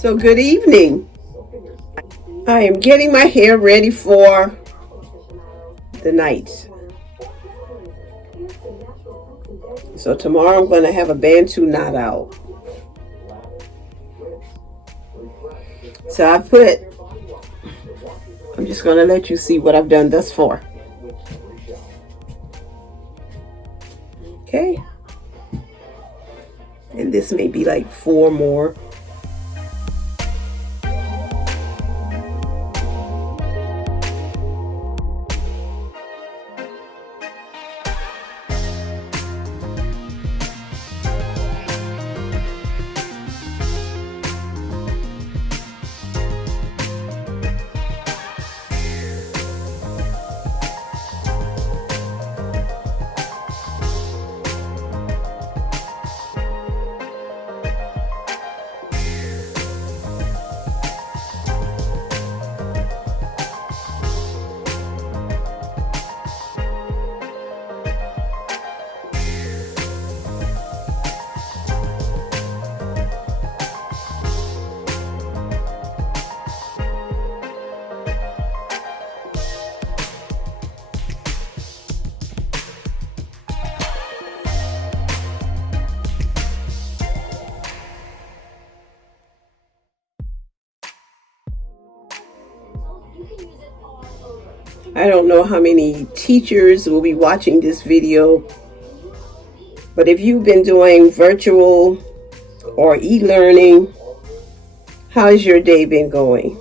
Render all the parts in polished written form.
So good evening. I am getting my hair ready for the night. So tomorrow I'm going to have a bantu knot out. So I'm just going to let you see what I've done thus far. Okay. And this may be like 4 more. I don't know how many teachers will be watching this video, but if you've been doing virtual or e-learning, how's your day been going?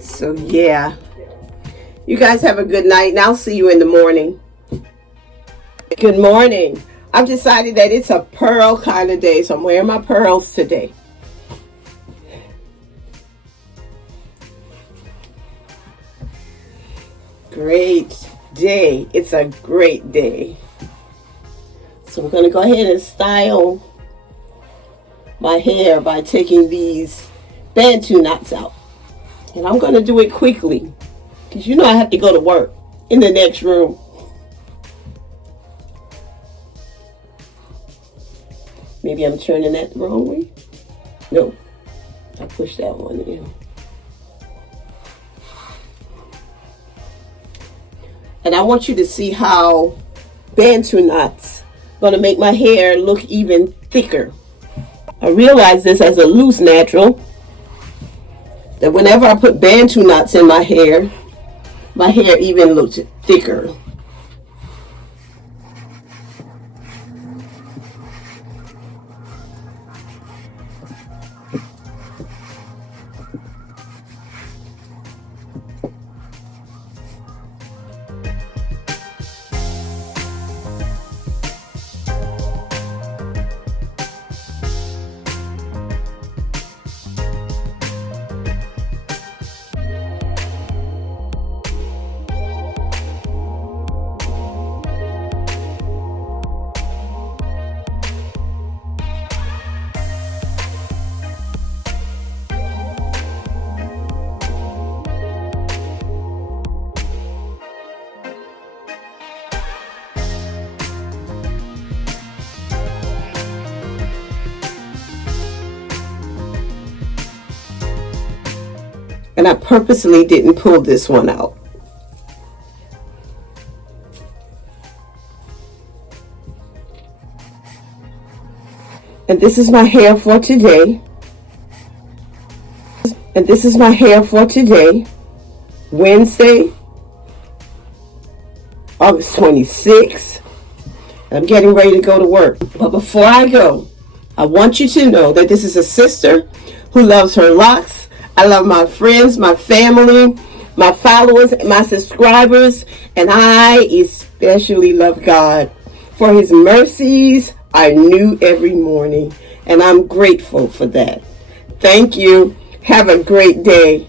So yeah, you guys have a good night, and I'll see you in the morning. Good morning. I've decided that it's a pearl kind of day, so I'm wearing my pearls today. Great day. It's a great day. So we're going to go ahead and style my hair by taking these bantu knots out. And I'm going to do it quickly because you know I have to go to work in the next room. Maybe I'm turning that the wrong way. No, I pushed that one in. And I want you to see how bantu knots are going to make my hair look even thicker. I realize this as a loose natural, that whenever I put bantu knots in my hair even looks thicker. And I purposely didn't pull this one out. And this is my hair for today. And this is my hair for today, Wednesday, August 26th. I'm getting ready to go to work. But before I go, I want you to know that this is a sister who loves her locks. I love my friends, my family, my followers, my subscribers, and I especially love God. For his mercies are new every morning, and I'm grateful for that. Thank you. Have a great day.